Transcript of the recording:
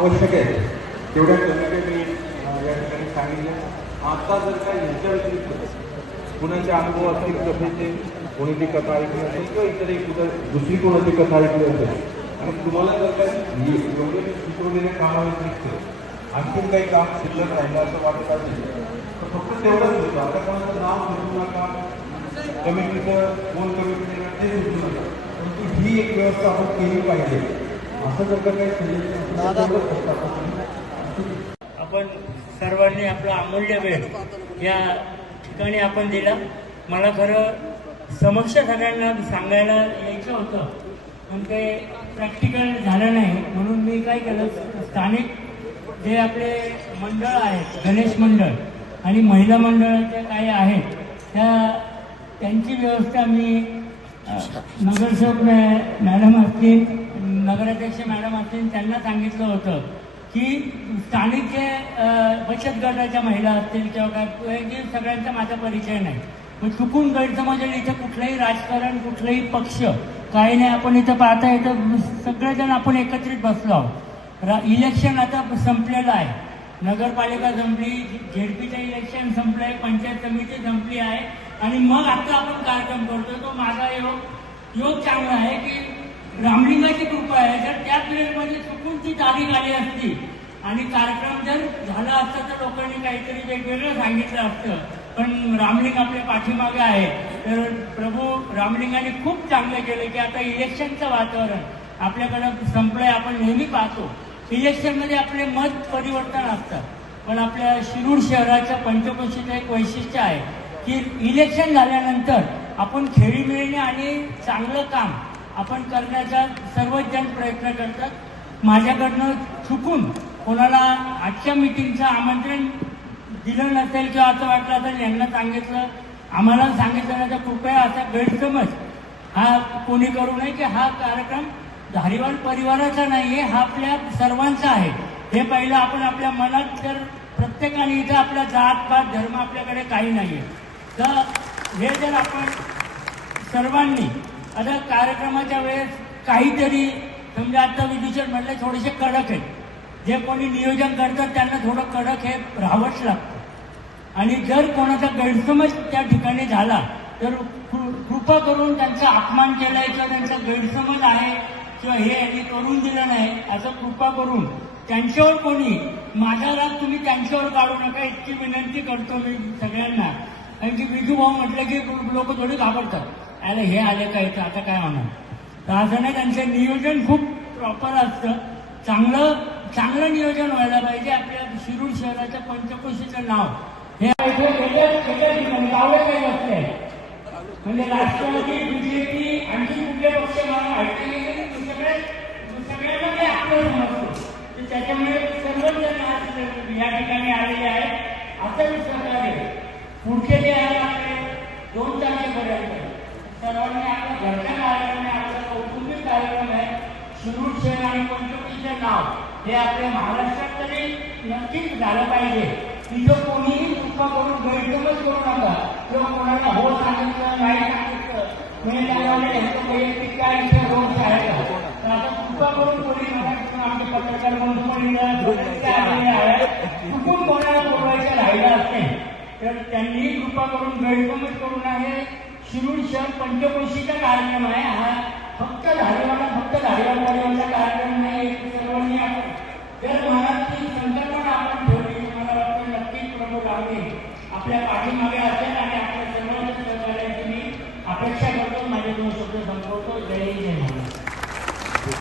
आवश्यक आहे. तेवढ्या कमी मी या ठिकाणी सांगितलं. आता जर काय ह्याच्या व्यतिरिक्त कुणाचे अनुभव असतील कथेचे कोणी ती कथा ऐकली असेल किंवा इतर एक कुठं दुसरी कोणाची कथा ऐकली असेल आणि तुम्हाला जर का एवढे मी सुचवलेल्या कामाव्यतिरिक्त आणखीन काही काम शिल्लक राहिलं असं वाटत असेल तर फक्त तेवढंच होतं. आता कोणाचं नाव सुचू नका. कमिटीचं कोण कमिटी ते सुचू नका. परंतु ही एक व्यवस्था आपण केली पाहिजे. आपण सर्वांनी आपला अमूल्य वेळ या ठिकाणी आपण दिला. मला खरं समक्ष सगळ्यांना सांगायला यायचं होतं. पण ते प्रॅक्टिकल झालं नाही. म्हणून मी काय केलं? स्थानिक जे आपले मंडळ आहेत गणेश मंडळ आणि महिला मंडळाच्या काही आहेत त्या त्यांची व्यवस्था मी नगरसेवक मॅ- मॅडम असतील नगराध्यक्ष मॅडम असतील त्यांना सांगितलं होतं की स्थानिक जे बचत गटाच्या महिला असतील किंवा काय की सगळ्यांचा माझा परिचय नाही. मग चुकून गैरसमज आणि इथं कुठलंही राजकारण कुठलाही पक्ष काही नाही. आपण इथं पाहता इथं सगळेजण आपण एकत्रित बसलो आहोत. रा इलेक्शन आता संपलेलं आहे. नगरपालिका संपली झेडपीचं इलेक्शन संपलंय पंचायत समिती संपली आहे. आणि मग आता आपण कार्यक्रम करतो तो माझा योग योग चांगला आहे की रामलिंगाची कृपा आहे. जर त्या पिरियडमध्ये चुकून ती तारीख आली असती आणि कार्यक्रम जर झाला असता तर लोकांनी काहीतरी वेगवेगळं सांगितलं असतं. पण रामलिंग आपल्या पाठीमागे आहे. तर प्रभू रामलिंगाने खूप चांगलं केलं की आता इलेक्शनचं वातावरण आपल्याकडं संपलंय आपण नेहमी पाहतो. इलेक्शनमध्ये आपले मत परिवर्तन असतात पण आपल्या शिरूर शहराच्या पंचकोशीचं एक वैशिष्ट्य आहे की इलेक्शन झाल्यानंतर आपण खेळीमेळीने आणि चांगलं काम आपण करण्याचा सर्वच जण प्रयत्न करतात. माझ्याकडनं चुकून कोणाला आजच्या मिटिंगचं आमंत्रण दिलं नसेल किंवा असं वाटलं तर यांना सांगितलं. आम्हाला सांगितलं नाही तर कृपया असा गैरसमज हा कोणी करू नये की हा कार्यक्रम धारीवाल परिवाराचा नाही आहे हा आपल्या सर्वांचा आहे. हे पहिलं आपण आपल्या मनात तर प्रत्येकाने इथं आपला जात पात धर्म आपल्याकडे काही नाही आहे तर हे जर आपण सर्वांनी आता कार्यक्रमाच्या वेळेस काहीतरी समजा आता विदूषण म्हटलं थोडेसे कडक आहेत. जे कोणी नियोजन करतात त्यांना थोडं कडक हे राहावंच लागतं. आणि जर कोणाचा गैरसमज त्या ठिकाणी झाला तर कृपा करून त्यांचा अपमान केलाय किंवा त्यांचा गैरसमज आहे किंवा हे यांनी करून दिलं नाही असं कृपा करून त्यांच्यावर कोणी माझा राग तुम्ही त्यांच्यावर काढू नका इतकी विनंती करतो मी सगळ्यांना. कारण की विजू भाऊ म्हटलं की लोक थोडी घाबरतात. अरे हे आले काय तर आता काय होणार? तर असं नाही त्यांचं नियोजन खूप प्रॉपर असतं. चांगलं चांगलं नियोजन व्हायला पाहिजे. आपल्या शिरूर शहराच्या पंचकोशीचं नाव. हे इथे म्हणजे राष्ट्रवादी बीजेपी आणखी कुठले पक्ष मला माहिती सगळ्यांना आपलं समजतो. त्याच्यामुळे सर्वच जण आज या ठिकाणी आलेले आहेत. असं विश्वास आहे. पुढचे जे आहे आपले दोन तारखेपर्यंत सर्वांनी आपल्या घरच्या कार्यक्रम आहे आपला कौटुंबिक कार्यक्रम आहे शिरूर शहर आणि पंचवटीचे नाव हे आपल्या महाराष्ट्रात तरी नक्कीच झालं पाहिजे. तिथं कोणीही चुका करून गैरसमज करू नका किंवा कोणाला हो सांगितलं नाही सांगितलं म्हणजे त्याला वैयक्तिक काय इथे दोष आहे तर आता कृपा करून कोणी नका आमचे पत्रकार बंधू मंडळी आलेले चुकून कोणाला बोलवायचं राहिलं असते तर त्यांनी कृपा करून गैरसमज करून आहे शिरूर शहर पंचकोशीचा कार्यक्रम आहे हा फक्त आपल्या पाठीमागे असेल आणि आपल्या सर्वांच्या सहकार्याची मी अपेक्षा करतो माझे दोन शब्द संपवतो जय जय महाराज